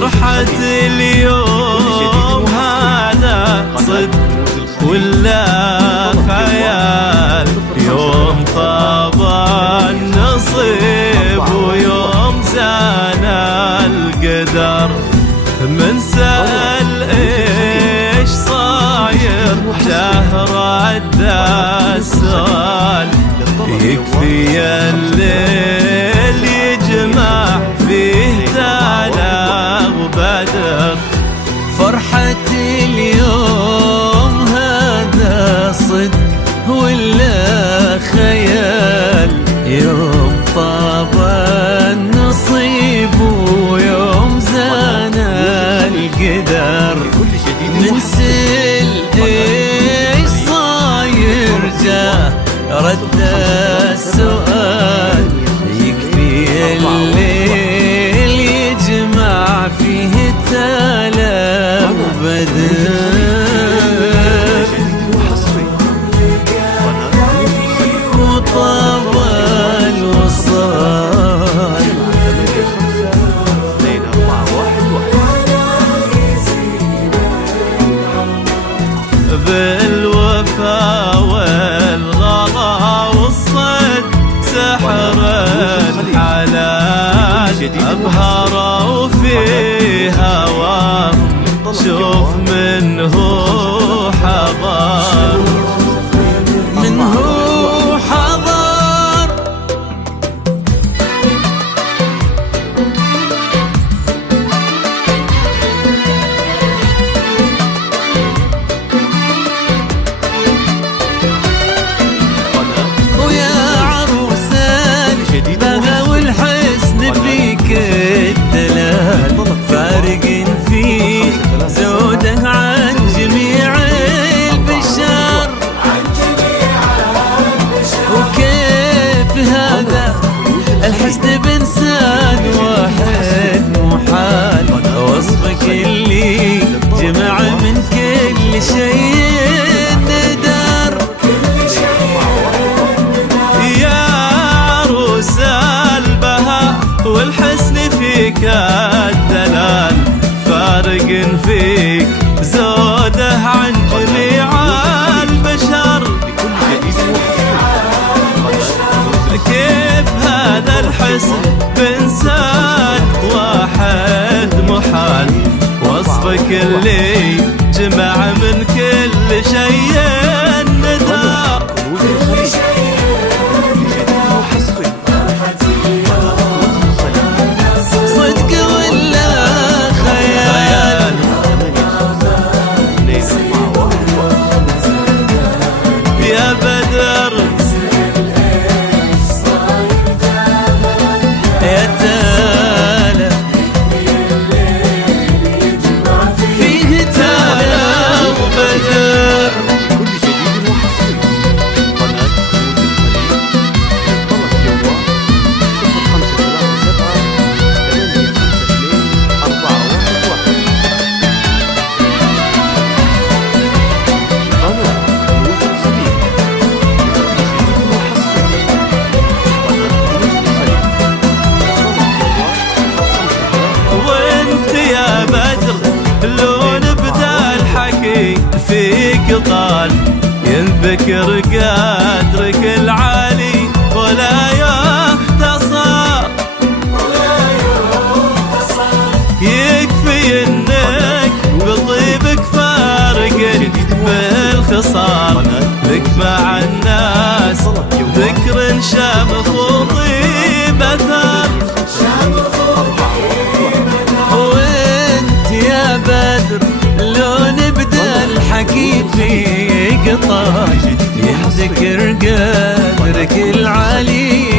فرحة اليوم هذا صدق ولا خيال؟ يوم طاب النصيب ويوم زان القدر. من سأل ايش صاير جاه رد السؤال. يكفي الليل يجمع فيه تالا وبدر. فرحة اليوم هذا صدق ولا خيال؟ يوم طاب النصيب ويوم زان القدر. من سل ايش صاير جاه رد السؤال. يكفي الليل يجمع فيه تالا وبدر. وطاب الوصال بالوفا والغلا والصد. سحر الحلال أبهر وفي هواه. شوف منه حضر منه حضر. ويا عروسان بها والحسن فيك الدلال. فارق فيه زوده عن جميع البشر. وكيف هذا الحسن بإنسان واحد محال؟ وصفك اللي جمع من كل شيء ندر. يا عروس البهاء والحسن فيك الدلال. فارق فيك زوده عن جميع البشر. كيف هذا الحسن بإنسان واحد محال؟ وصفك اللي جمع من كل شيء ندى. صدق ولا خيال؟ يا بدر يا تالا فيه تالا وبدر. كل جديد وحصري قناة كنوز الخليج. وانت يا بدر لو نبدا الحكي فيك طال. ينذكر قدرك العالي ولا يختصر. يكفي انك بطيبك فارق بالخصار. لك مع الناس ذكر شامخ وطيب اثر. وانت يا بدر لو نبدا الحكي في قطار. ينذكر قدرك العالي